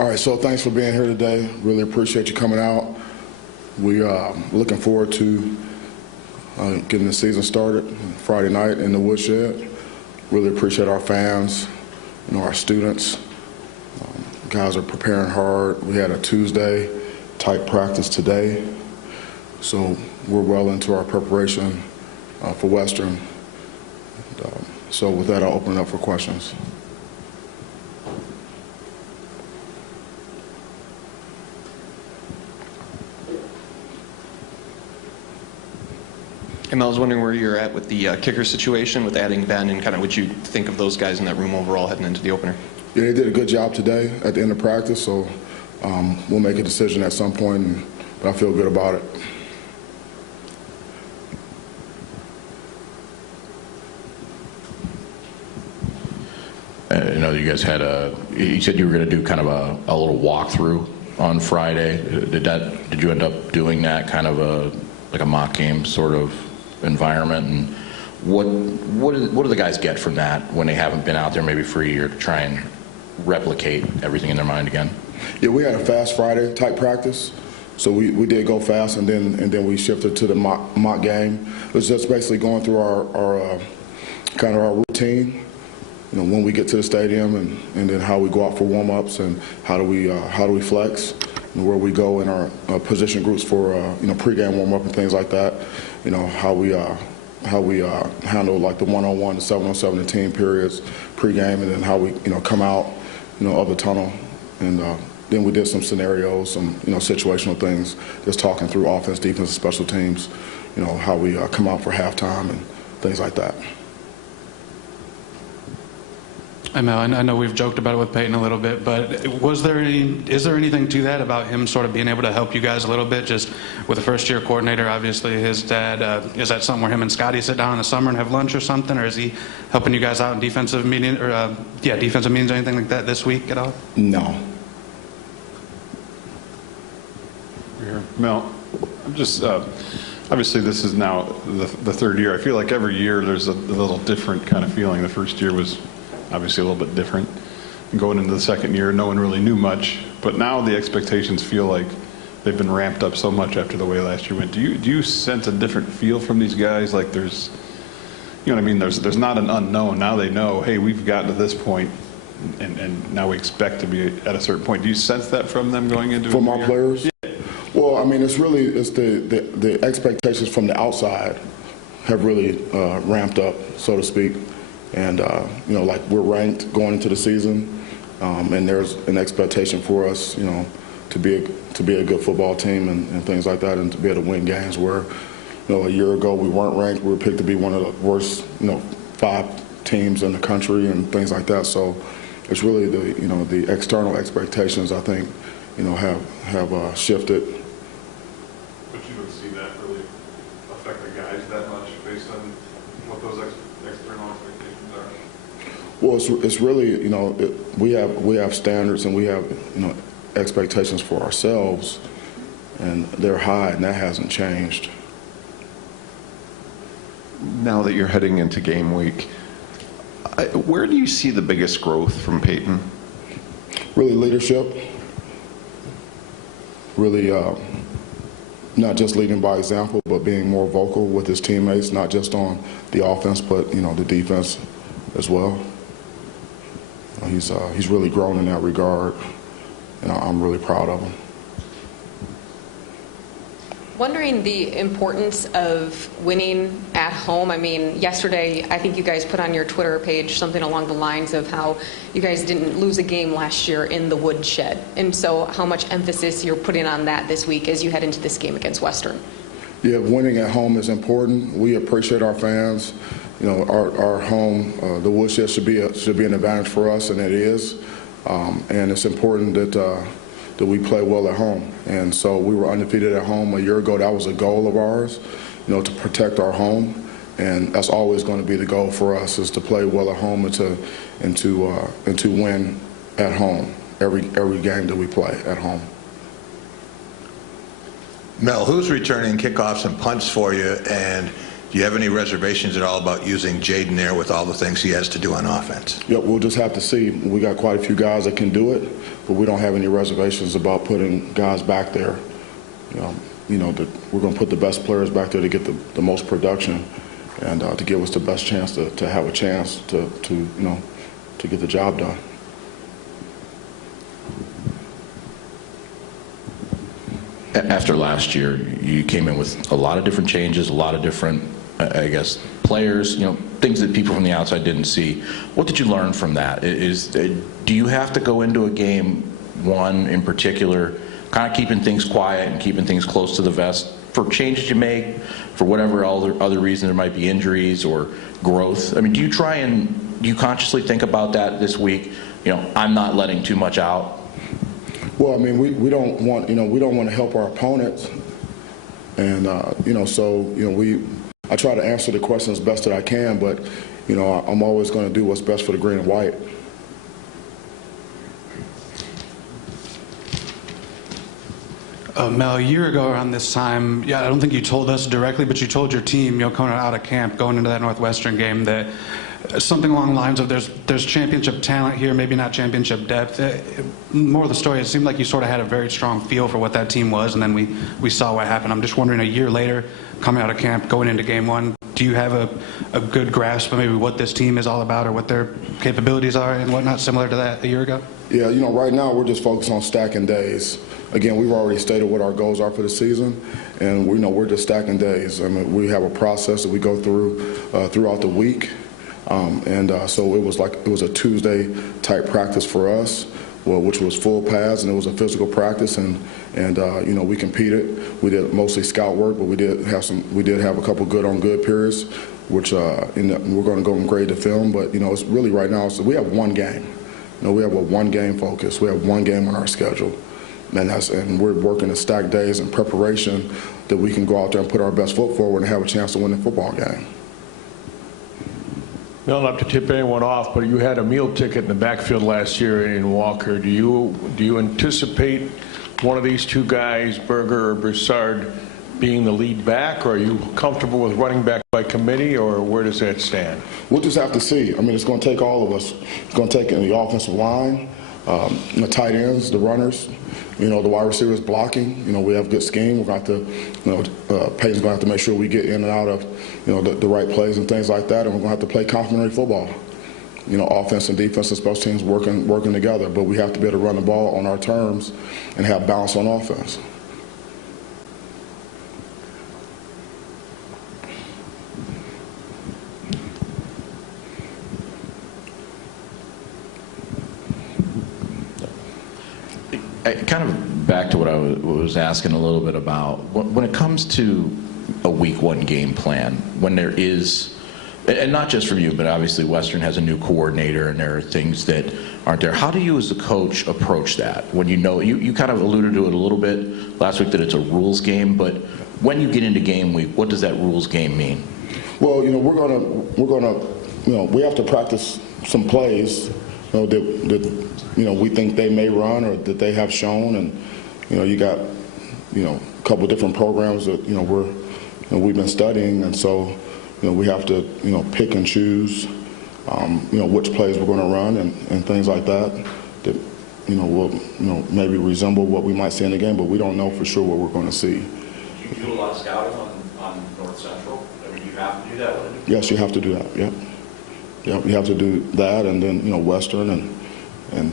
All right, so thanks for being here today. Really appreciate you coming out. We are looking forward to getting the season started Friday night in the Woodshed. Really appreciate our fans, our students. Guys are preparing hard. We had a Tuesday type practice today, so we're well into our preparation for Western. So with that, I'll open it up for questions. And I was wondering where you're at with the kicker situation, with adding Ben, and kind of what you think of those guys in that room overall heading into the opener. Yeah, they did a good job today at the end of practice, so we'll make a decision at some point, but I feel good about it. I know you guys had you said you were going to do kind of a little walkthrough on Friday. Did you end up doing that, kind of like a mock game sort of environment? And what do the guys get from that when they haven't been out there maybe for a year to try and replicate everything in their mind again? Yeah, we had a fast Friday type practice, so we did go fast, and then we shifted to the mock game. It was just basically going through our kind of our routine, when we get to the stadium, and then how we go out for warm-ups, and how do we flex, and where we go in our position groups for pregame warm-up and things like that. How we handle like the one-on-one, the 7-on-7, the team periods pregame, and then how we come out of the tunnel, and then we did some scenarios, some situational things, just talking through offense, defense, and special teams. How we come out for halftime and things like that. I know we've joked about it with Peyton a little bit, but is there anything to that about him sort of being able to help you guys a little bit, just with a first-year coordinator, obviously his dad? Is that something where him and Scotty sit down in the summer and have lunch or something, or is he helping you guys out in defensive meetings or defensive meetings or anything like that this week at all? No. Mel, I'm just obviously this is now the third year. I feel like every year there's a little different kind of feeling. The first year was obviously a little bit different. And going into the second year, no one really knew much, but now the expectations feel like they've been ramped up so much after the way last year went. Do you sense a different feel from these guys? Like there's, what I mean? There's not an unknown. Now they know, hey, we've gotten to this point, and now we expect to be at a certain point. Do you sense that from them going into from our players? Yeah. Well, I mean, it's the expectations from the outside have really ramped up, so to speak. And like we're ranked going into the season, and there's an expectation for us, to be a good football team and things like that, and to be able to win games. Where, a year ago we weren't ranked, we were picked to be one of the worst, 5 teams in the country and things like that. So it's really the external expectations, I think, have shifted. But you don't see that really affect the guys that much based on what those external expectations are? Well, it's really, we have standards, and we have, expectations for ourselves, and they're high, and that hasn't changed. Now that you're heading into game week, where do you see the biggest growth from Peyton? Really leadership. Really not just leading by example, but being more vocal with his teammates, not just on the offense, but the defense as well. He's really grown in that regard, and I'm really proud of him. Wondering the importance of winning at home. I mean, yesterday, I think you guys put on your Twitter page something along the lines of how you guys didn't lose a game last year in the Woodshed. And so how much emphasis you're putting on that this week as you head into this game against Western? Yeah, winning at home is important. We appreciate our fans. Our home, the Woodshed should be an advantage for us, and it is. And it's important that we play well at home. And so we were undefeated at home a year ago. That was a goal of ours, to protect our home. And that's always going to be the goal for us, is to play well at home and to win at home every game that we play at home. Mel, who's returning kickoffs and punts for you, and Do you have any reservations at all about using Jaden there with all the things he has to do on offense? Yeah, we'll just have to see. We got quite a few guys that can do it, but we don't have any reservations about putting guys back there. We're going to put the best players back there to get the most production and to give us the best chance to have a chance to get the job done. After last year, you came in with a lot of different changes, a lot of different, I guess, players, things that people from the outside didn't see. What did you learn from that? Do you have to go into a game one in particular, kind of keeping things quiet and keeping things close to the vest for changes you make, for whatever other reason there might be injuries or growth? I mean, do you consciously think about that this week? I'm not letting too much out. Well, I mean, we don't want to help our opponents, and I try to answer the questions best that I can, but I'm always going to do what's best for the green and white. Mel, a year ago around this time, I don't think you told us directly, but you told your team, coming out of camp, going into that Northwestern game, that something along the lines of there's championship talent here, maybe not championship depth. More of the story, it seemed like you sort of had a very strong feel for what that team was, and then we saw what happened. I'm just wondering, a year later, coming out of camp, going into game one, do you have a good grasp of maybe what this team is all about or what their capabilities are and whatnot, similar to that a year ago? Yeah, right now we're just focused on stacking days. Again, we've already stated what our goals are for the season, and we're just stacking days. I mean, we have a process that we go through throughout the week, so it was a Tuesday type practice for us, which was full pads, and it was a physical practice, and we competed. We did mostly scout work, but we did have a couple good periods, which we're going to go and grade the film. But it's really right now. So we have one game. We have a one-game focus. We have one game on our schedule. And we're working to stack days in preparation that we can go out there and put our best foot forward and have a chance to win the football game. Mel, not to tip anyone off, but you had a meal ticket in the backfield last year in Walker. Do you anticipate one of these two guys, Berger or Broussard, being the lead back, or are you comfortable with running back by committee, or where does that stand? We'll just have to see. I mean, it's going to take all of us. It's going to take the offensive line, the tight ends, the runners, the wide receivers blocking. We have good scheme. We're going to have to, Peyton's going to have to make sure we get in and out of, the right plays and things like that, and we're going to have to play complementary football. Offense and defense and special teams working together, but we have to be able to run the ball on our terms and have balance on offense. Kind of back to what I was asking a little bit about, when it comes to a week one game plan, when there is, and not just from you, but obviously Western has a new coordinator and there are things that aren't there. How do you as a coach approach that? When you kind of alluded to it a little bit last week that it's a rules game, but when you get into game week, what does that rules game mean? Well, we have to practice some plays that we think they may run or that they have shown, and you got a couple of different programs that we've been studying, and so we have to pick and choose which plays we're going to run and things like that will maybe resemble what we might see in the game, but we don't know for sure what we're going to see. Do you do a lot of scouting on North Central? I mean, you have to do that? Yes, you have to do that. Yep. Yep, you have to do that, and then Western, and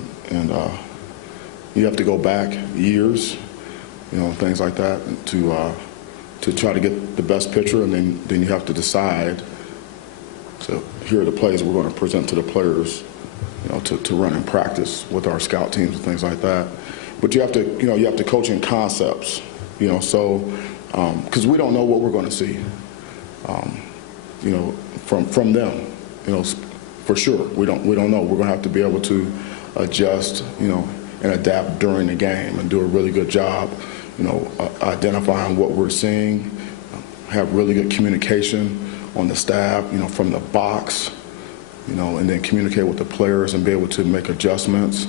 you have to go back years, things like that, to try to get the best picture, and then you have to decide. So here are the plays we're going to present to the players, to run in practice with our scout teams and things like that. But you have to coach in concepts, so because we don't know what we're going to see, from them. For sure, we don't know. We're going to have to be able to adjust, and adapt during the game and do a really good job, identifying what we're seeing, have really good communication on the staff, from the box, and then communicate with the players and be able to make adjustments,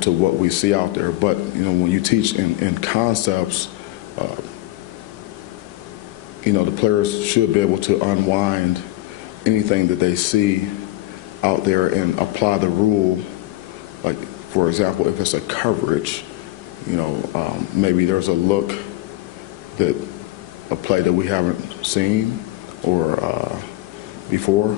to what we see out there. But, when you teach in concepts, the players should be able to unwind anything that they see out there and apply the rule. Like, for example, if it's a coverage, maybe there's a look that a play that we haven't seen or before.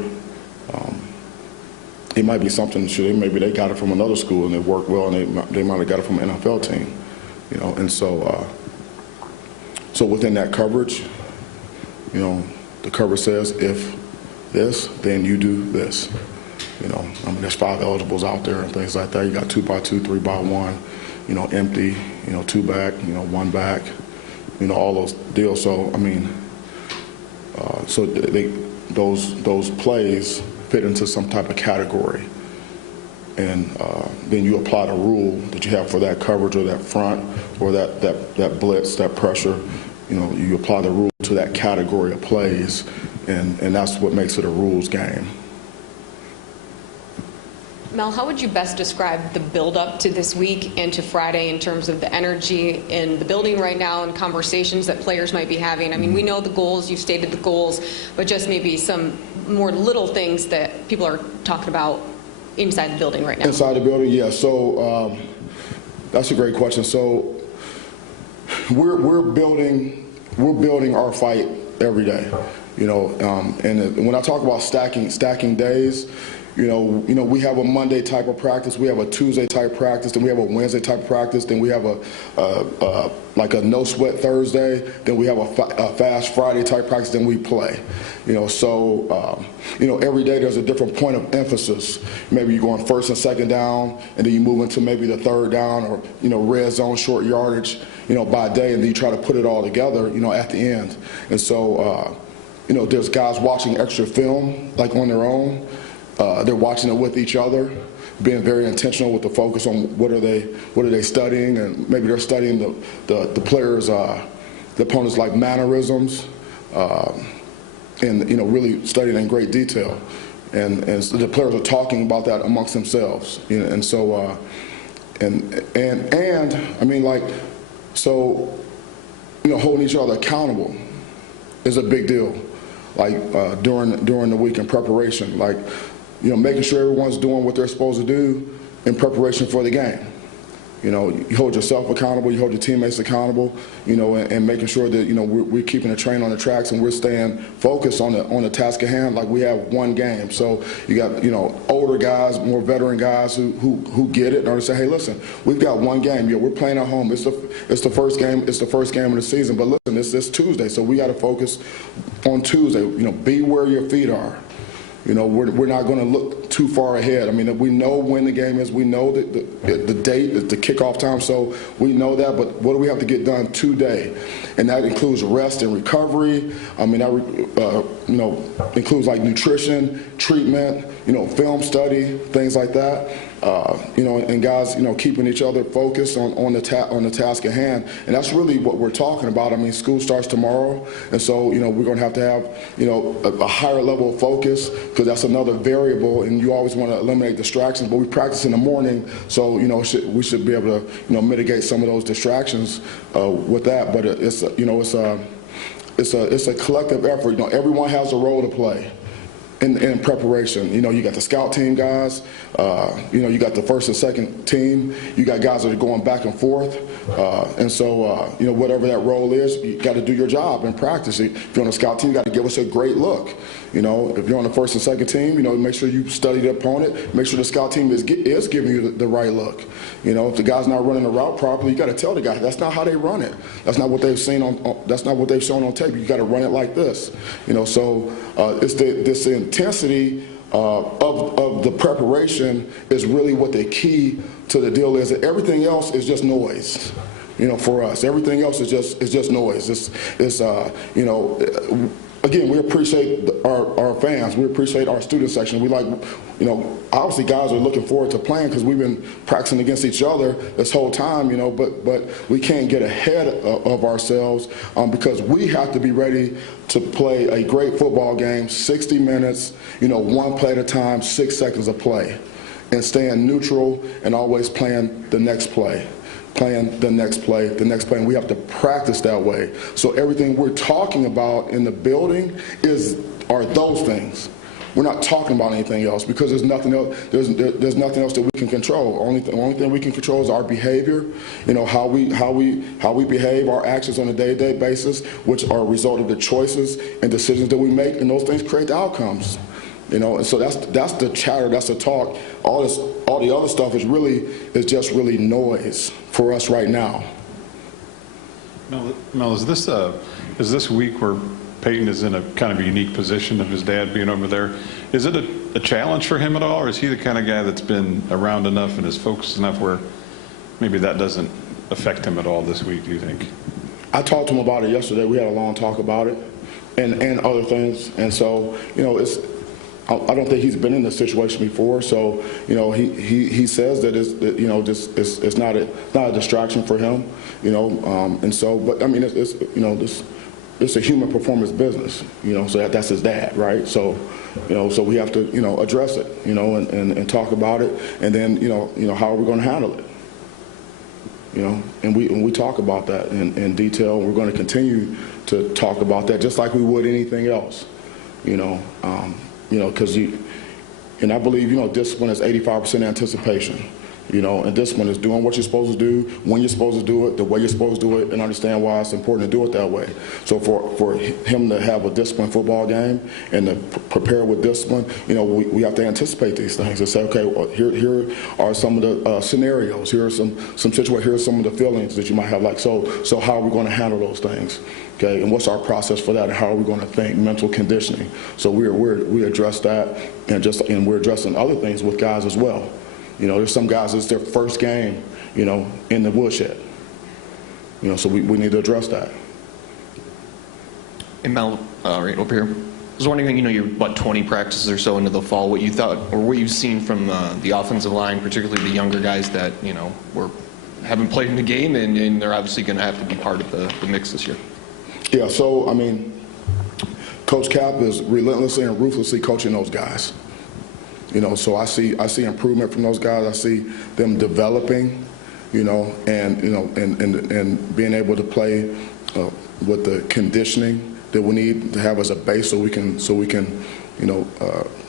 It might be something, maybe they got it from another school and it worked well, and they might have got it from an NFL team, and so within that coverage, the coverage says if this, then you do this. There's 5 eligibles out there and things like that. You got 2x2, 3x1, empty, 2 back, 1 back, all those deals. So those plays fit into some type of category, and then you apply the rule that you have for that coverage or that front or that blitz, that pressure. You apply the rule to that category of plays, and that's what makes it a rules game. Mel, how would you best describe the build-up to this week and to Friday in terms of the energy in the building right now and conversations that players might be having? I mean, we know the goals, you've stated the goals, but just maybe some more little things that people are talking about inside the building right now. Inside the building, yeah. So that's a great question. So we're building our fight every day, and when I talk about stacking days, we have a Monday type of practice, we have a Tuesday type practice, then we have a Wednesday type of practice, then we have like a no sweat Thursday, then we have a fast Friday type practice, then we play. Every day there's a different point of emphasis. Maybe you're going first and second down, and then you move into maybe the third down or red zone, short yardage, by day, and then you try to put it all together, at the end. And so there's guys watching extra film like on their own. They're watching it with each other, being very intentional with the focus on what are they studying, and maybe they're studying the players, the opponents' like mannerisms, and really studying in great detail, and so the players are talking about that amongst themselves, and so holding each other accountable is a big deal, like during the week in preparation, like. Making sure everyone's doing what they're supposed to do in preparation for the game. You hold yourself accountable, you hold your teammates accountable, and making sure that, we're keeping the train on the tracks and we're staying focused on the task at hand, like we have one game. So you got, older guys, more veteran guys who get it and understand, hey, listen, we've got one game. We're playing at home. It's the first game of the season, but listen, it's Tuesday, so we got to focus on Tuesday. Be where your feet are. We're not going to look too far ahead. We know when the game is. We know that the date, the kickoff time, so we know that. But what do we have to get done today? And that includes rest and recovery. That includes like nutrition, treatment, film study, things like that. And guys, keeping each other focused on the task at hand. And that's really what we're talking about. School starts tomorrow, and so we're going to have a higher level of focus, because that's another variable, and you always want to eliminate distractions. But we practice in the morning, so we should be able to mitigate some of those distractions with that. But it's a collective effort. Everyone has a role to play in preparation. You got the scout team guys, you got the first and second team, you got guys that are going back and forth, and so whatever that role is, you got to do your job in practice. If you're on the scout team, you got to give us a great look. If you're on the first and second team, make sure you study the opponent, make sure the scout team is giving you the right look. If the guy's not running the route properly, you got to tell the guy that's not how they run it. That's not what they've seen that's not what they've shown on tape. You got to run it like this. So it's this intensity of the preparation is really what the key to the deal is. Everything else is just noise. For us, everything else is just noise. Again, we appreciate our fans. We appreciate our student section. We like, obviously guys are looking forward to playing because we've been practicing against each other this whole time, but we can't get ahead of ourselves because we have to be ready to play a great football game, 60 minutes, one play at a time, 6 seconds of play, and staying neutral and always playing the next play. playing the next play, and we have to practice that way. So everything we're talking about in the building are those things. We're not talking about anything else because there's nothing else. There's nothing else that we can control. Only thing we can control is our behavior. How we behave, our actions on a day-to-day basis, which are a result of the choices and decisions that we make, and those things create the outcomes. And so that's the chatter, that's the talk. All the other stuff is just really noise for us right now. Mel, is this week where Peyton is in a kind of a unique position of his dad being over there? Is it a challenge for him at all, or is he the kind of guy that's been around enough and is focused enough where maybe that doesn't affect him at all this week, do you think? I talked to him about it yesterday. We had a long talk about it and other things. And so, I don't think he's been in this situation before. So, he says that it's not a distraction for him, and so, but I mean, it's a human performance business, so that's his dad, right? So, so we have to, address it, and talk about it, and then, how are we going to handle it? And we talk about that in detail. We're going to continue to talk about that just like we would anything else, because and I believe, discipline is 85% anticipation. And discipline is doing what you're supposed to do, when you're supposed to do it, the way you're supposed to do it, and understand why it's important to do it that way. So for him to have a disciplined football game and to prepare with discipline, we have to anticipate these things and say, okay, well, here are some of the scenarios, here are some situations, here are some of the feelings that you might have, so how are we going to handle those things? Okay, and what's our process for that, and how are we going to think? Mental conditioning. So we address that, and we're addressing other things with guys as well. There's some guys, it's their first game, in the woodshed. So we need to address that. And Mel, right over here. I was wondering, you're about 20 practices or so into the fall, what you thought or what you've seen from the offensive line, particularly the younger guys that, haven't played in the game, and they're obviously going to have to be part of the mix this year. Yeah, so, Coach Cap is relentlessly and ruthlessly coaching those guys. So I see improvement from those guys. I see them developing, and being able to play with the conditioning that we need to have as a base, so we can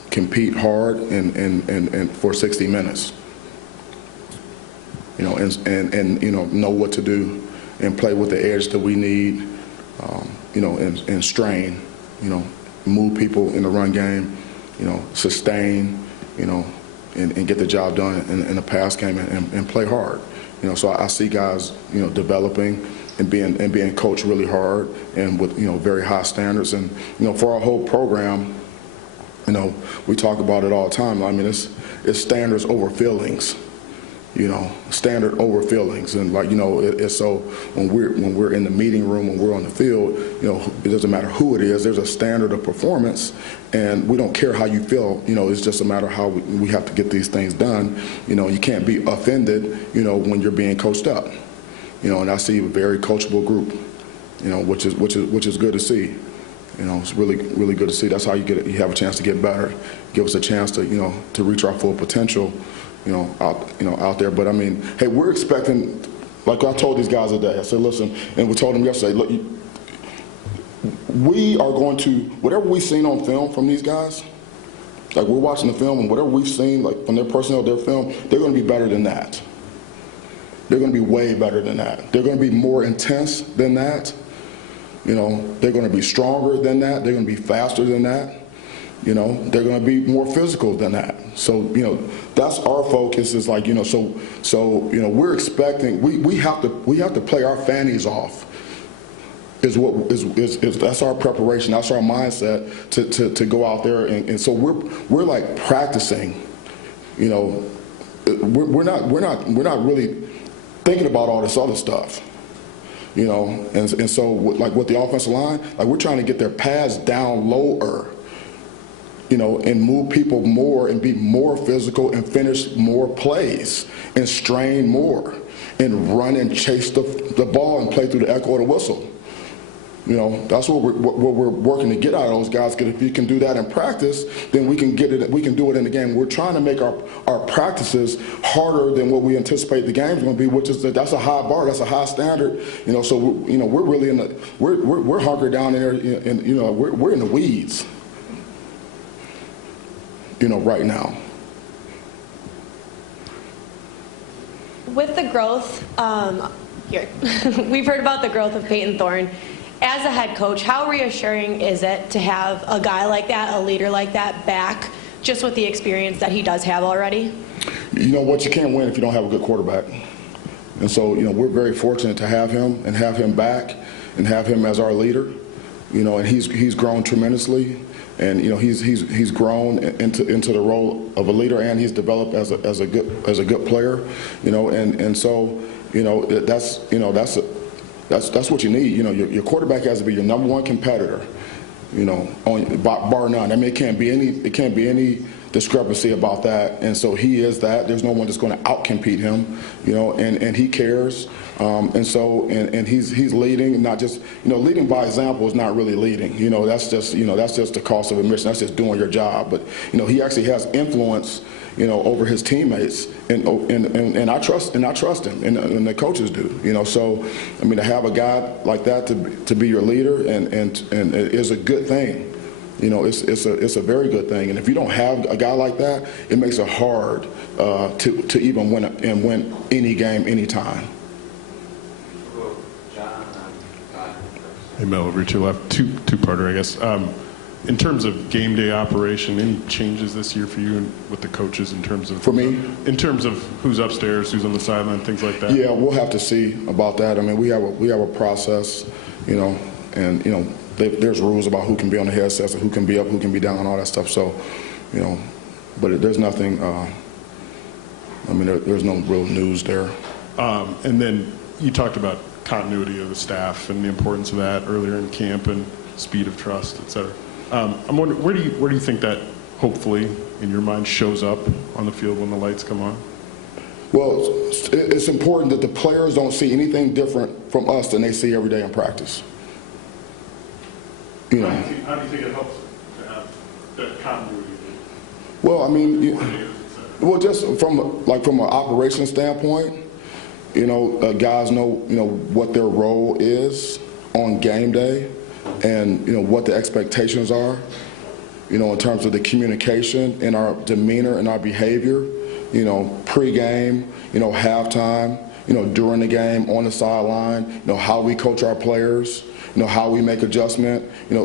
compete hard and for 60 minutes. And know what to do and play with the edge that we need, and strain, move people in the run game, sustain. And get the job done in the pass game and play hard. So I see guys, developing and being coached really hard and with, very high standards. And, for our whole program, we talk about it all the time. It's standards over feelings. Standard over feelings, and it's so when we're in the meeting room, when we're on the field, it doesn't matter who it is. There's a standard of performance, and we don't care how you feel. It's just a matter of how we have to get these things done. You can't be offended, when you're being coached up. And I see a very coachable group, which is good to see. It's really good to see. That's how you have a chance to get better, give us a chance to to reach our full potential. Out there. But hey, we're expecting, like I told these guys today, I said, listen, and we told them yesterday, look, we are going to, whatever we've seen on film from these guys, like we're watching the film, and whatever we've seen, like from their personnel, their film, they're going to be better than that. They're going to be way better than that. They're going to be more intense than that. They're going to be stronger than that. They're going to be faster than that. They're going to be more physical than that. So, that's our focus is so we're expecting, we have to play our fannies off is that's our preparation, that's our mindset to go out there. And so we're like practicing, we're not really thinking about all this other stuff. And so like with the offensive line, like we're trying to get their pads down lower, and move people more and be more physical and finish more plays and strain more and run and chase the ball and play through the echo of the whistle. You know, that's what we're working to get out of those guys. Because if you can do that in practice, then we can get it. We can do it in the game. We're trying to make our practices harder than what we anticipate the game's going to be, which is that's a high bar, that's a high standard. You know, so we're really in the we're hunkered down there, and you know we're in the weeds. You know, right now. With the growth, here we've heard about the growth of Peyton Thorne. As a head coach, how reassuring is it to have a guy like that, a leader like that, back, just with the experience that he does have already? You know what? You can't win if you don't have a good quarterback. And so, you know, we're very fortunate to have him and have him back and have him as our leader. You know, and he's grown tremendously, and you know he's grown into the role of a leader, and he's developed as a good player. You know, and so you know that's what you need. You know, your quarterback has to be your number one competitor. You know, bar none. I mean, it can't be any discrepancy about that. And so he is that. There's no one that's going to outcompete him. You know, and he cares. And so he's leading, not just leading by example is not really leading. You know, that's just the cost of admission. That's just doing your job. But you know, he actually has influence, you know, over his teammates, and I trust him, and the coaches do. You know, so I mean, to have a guy like that to be your leader and it is a good thing. You know, it's a very good thing. And if you don't have a guy like that, it makes it hard to even win any game anytime. Hey, Mel, over to your left. Two-parter, I guess. In terms of game day operation, any changes this year for you and with the coaches in terms of? For me? In terms of who's upstairs, who's on the sideline, things like that? Yeah, we'll have to see about that. I mean, we have a process, you know, and, you know, there's rules about who can be on the headsets and who can be up, who can be down, and all that stuff. So, you know, but there's nothing, I mean, there's no real news there. And then you talked about continuity of the staff and the importance of that earlier in camp and speed of trust, et cetera. I'm wondering, where do you think that hopefully in your mind shows up on the field when the lights come on? Well, it's important that the players don't see anything different from us than they see every day in practice. You know. How do you think it helps to have that continuity? Well, I mean, just from an operation standpoint, you know, guys know, you know, what their role is on game day, and you know what the expectations are, you know, in terms of the communication and our demeanor and our behavior, you know, pre-game, you know, halftime, you know, during the game, on the sideline, you know, how we coach our players, you know, how we make adjustments, you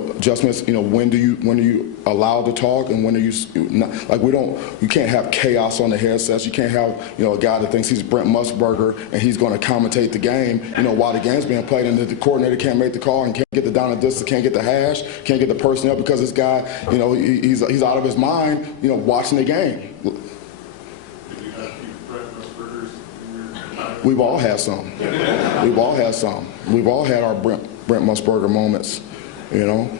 know, when do you allow to talk and when are you not, like you can't have chaos on the headsets. You can't have, you know, a guy that thinks he's Brent Musburger and he's going to commentate the game, you know, while the game's being played, and the coordinator can't make the call and can't get the down and distance, can't get the hash, can't get the personnel because this guy, you know, he's out of his mind, you know, watching the game. We've all had some. We've all had some. We've all had our Brent Musburger moments, you know.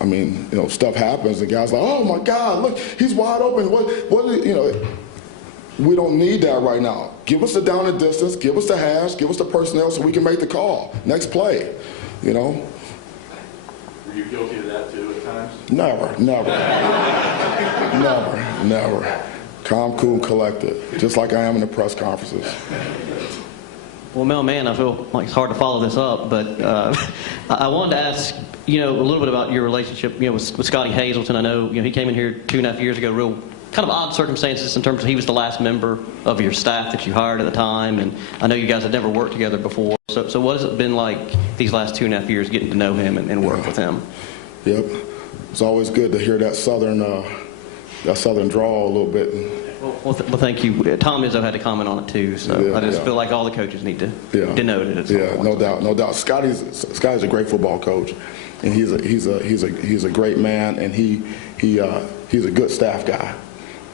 I mean, you know, stuff happens, and guys like, oh my God, look, he's wide open. What? You know, we don't need that right now. Give us the down and distance, give us the hash, give us the personnel so we can make the call. Next play, you know. Were you guilty of that too at times? Never. Calm, cool, collected, just like I am in the press conferences. Well, Mel, man, I feel like it's hard to follow this up, but I wanted to ask, you know, a little bit about your relationship, you know, with Scotty Hazelton. I know, you know, he came in here 2.5 years ago, real kind of odd circumstances in terms of he was the last member of your staff that you hired at the time, and I know you guys had never worked together before. So what has it been like these last 2.5 years getting to know him and work with him? Yep, it's always good to hear that southern drawl a little bit. Well, thank you. Tom Izzo had to comment on it too, so I just feel like all the coaches need to denote it at some point. No doubt. Scotty's a great football coach, and he's a great man, and he's a good staff guy.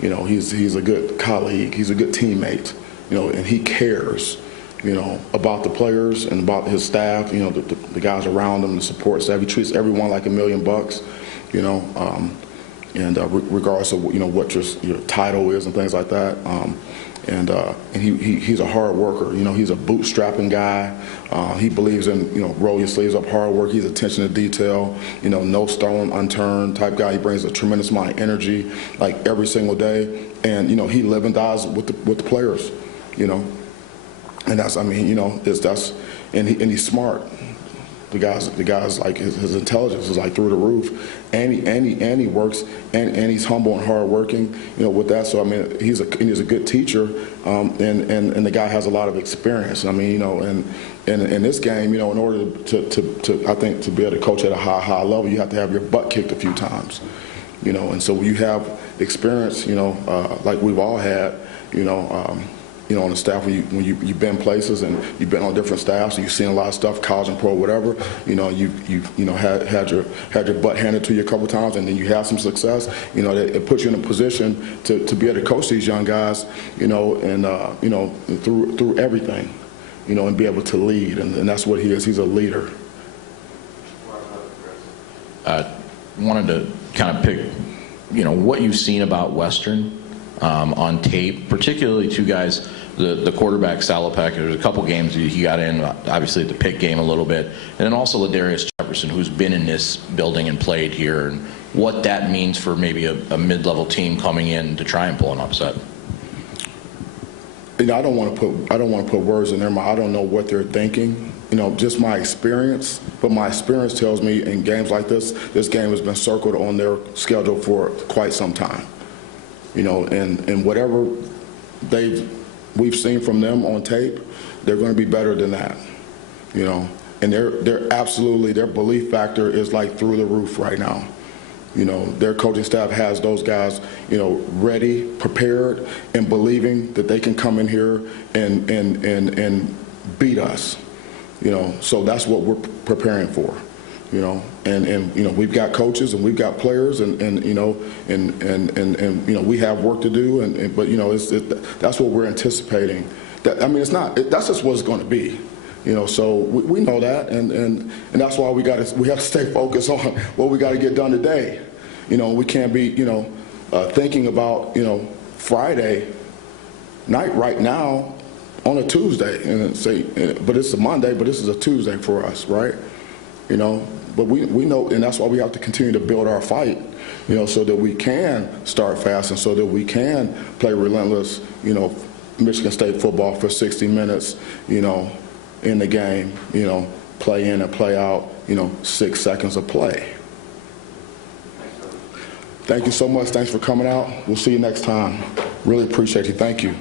You know, he's a good colleague. He's a good teammate. You know, and he cares, you know, about the players and about his staff. You know, the guys around him, the support staff. He treats everyone like $1 million. You know. regardless of what your title is and things like that. And he's a hard worker. He's a bootstrapping guy. He believes in roll your sleeves up, hard work. He's attention to detail. No stone unturned type guy. He brings a tremendous amount of energy, like every single day. And he lives and dies with the players. And that's and he's smart. The guy's like his intelligence is like through the roof, and he works, and he's humble and hardworking, with that. So he's a good teacher, and the guy has a lot of experience. And in this game, in order to I think to be able to coach at a high level, you have to have your butt kicked a few times, And so when you have experience, like we've all had, on the staff, when you've been places and you've been on different staffs and you've seen a lot of stuff, college and pro, whatever, you've had your butt handed to you a couple times, and then you have some success. It puts you in a position to be able to coach these young guys, and through everything, and be able to lead, and that's what he is. He's a leader. Wanted to kind of pick, what you've seen about Western on tape, particularly two guys, the quarterback Salopek. There's a couple games he got in, obviously the Pitt game a little bit, and then also Ladarius Jefferson, who's been in this building and played here, and what that means for maybe a mid-level team coming in to try and pull an upset. I don't want to put words in their mouth. I don't know what they're thinking. Just my experience. But my experience tells me in games like this game has been circled on their schedule for quite some time. And whatever we've seen from them on tape, they're going to be better than that. And they're absolutely, their belief factor is like through the roof right now. Their coaching staff has those guys, ready, prepared, and believing that they can come in here and beat us. So that's what we're preparing for. And we've got coaches and we've got players, and we have work to do, but that's what we're anticipating. That's just what it's going to be. So we know that, and that's why we have to stay focused on what we got to get done today. We can't be thinking about Friday night right now on a Tuesday and say, but it's a Monday, but this is a Tuesday for us, right? But we know, and that's why we have to continue to build our fight, so that we can start fast and so that we can play relentless, Michigan State football for 60 minutes, in the game, play in and play out, 6 seconds of play. Thank you so much. Thanks for coming out. We'll see you next time. Really appreciate you. Thank you.